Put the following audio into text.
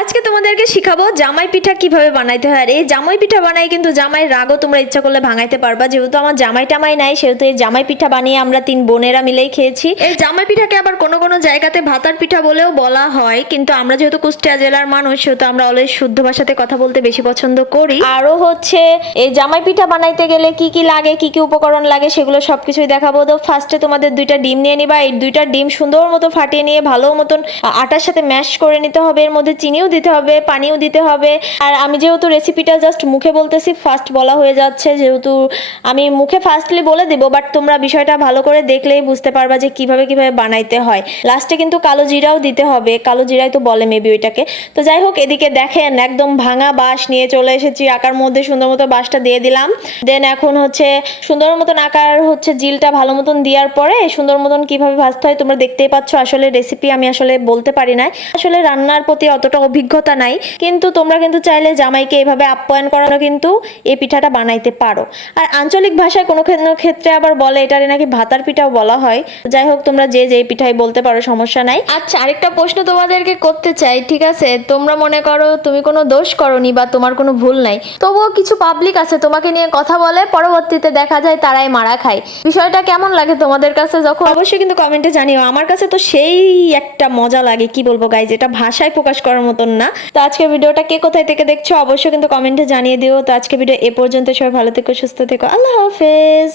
আজকে তোমাদেরকে শিখাবো জামাই পিঠা কিভাবে বানাইতে হয়। আর এই জামাই পিঠা বানাই কিন্তু জামাই রাগও তোমরা ইচ্ছা করলে ভাঙাইতে পারবা। যেহেতু আমার জামাই টামাই নাই, সেহেতু এই জামাই পিঠা বানিয়ে আমরা 3 বোনেরা মিলেই খেয়েছি। এই জামাই পিঠাকে আবার কোনো কোনো জায়গাতে ভাতার পিঠা বলেও বলা হয়, কিন্তু আমরা যেহেতু কুষ্টিয়া জেলার মানুষ সেহেতু আমরা অলওয়েজ শুদ্ধ ভাষাতে কথা বলতে বেশি পছন্দ করি। আরো হচ্ছে এই জামাই পিঠা বানাইতে গেলে কি কি লাগে, কি কি উপকরণ লাগে সেগুলো সবকিছুই দেখাবো। তো ফার্স্টে তোমাদের 2টা ডিম নিয়ে নিবা। এই 2টা ডিম সুন্দর মতো ফাটিয়ে নিয়ে ভালো মতন আটার সাথে ম্যাশ করে নিতে হবে। এর মধ্যে চিনিও দিতে হবে, পানিও দিতে হবে। আর আমি যেহেতু রেসিপিটা জাস্ট মুখে বলতেছি, ফার্স্ট বলা হয়ে যাচ্ছে, যেহেতু আমি মুখে ফার্স্টলি বলে দিব, বাট তোমরা বিষয়টা ভালো করে দেখলেই বুঝতে পারবা যে কিভাবে কিভাবে বানাইতে হয়। লাস্টে কিন্তু কালো জিরাও দিতে হবে, কালো জিরাই তো বলে মেবি ওইটাকে। তো যাই হোক, এদিকে দেখেন একদম ভাঙা বাঁশ নিয়ে চলে এসেছি, আকার মধ্যে সুন্দর মতো বাঁশটা দিয়ে দিলাম। দেন এখন হচ্ছে সুন্দর মতন আকার হচ্ছে জিলটা ভালো মতন দেওয়ার পরে সুন্দর মতন কিভাবে ভাজতে হয় তোমরা দেখতেই পাচ্ছ। আসলে রেসিপি আমি আসলে বলতে পারি না, আসলে রান্নার প্রতি অতটা অভিজ্ঞতা নাই, কিন্তু তোমরা কিন্তু চাইলে জামাইকে এভাবে আপ্যায়ন করানো কিন্তু এই পিঠাটা বানাইতে পারো। আর আঞ্চলিক ভাষায় কোনো ক্ষেত্রে আবার বলে এটারে নাকি ভাতার পিঠাও বলা হয়। যাই হোক, তোমরা যে যেই পিঠাই বলতে পারো, সমস্যা নাই। আচ্ছা, আরেকটা প্রশ্ন তোমাদেরকে করতে চাই, ঠিক আছে? তোমরা মনে করো তুমি কোনো দোষ করনি বা তোমার কোনো ভুল নাই, তবুও কিছু পাবলিক আছে তোমাকে নিয়ে কথা বলে, পরবর্তীতে দেখা যায় তারাই মারা খায়। বিষয়টা কেমন লাগে তোমাদের কাছে? যখন অবশ্যই কিন্তু কমেন্টে জানিও। আমার কাছে তো সেই একটা মজা লাগে, কি বলবো গাইজ, এটা ভাষায় প্রকাশ করার মতন না। তো আজকে ভিডিওটা কে কোথায় থেকে দেখছো অবশ্যই কিন্তু কমেন্টে জানিয়ে দিও। তো আজকে ভিডিও এ পর্যন্ত, সবাই ভালো থেকো, সুস্থ থেকো, আল্লাহ হাফেজ।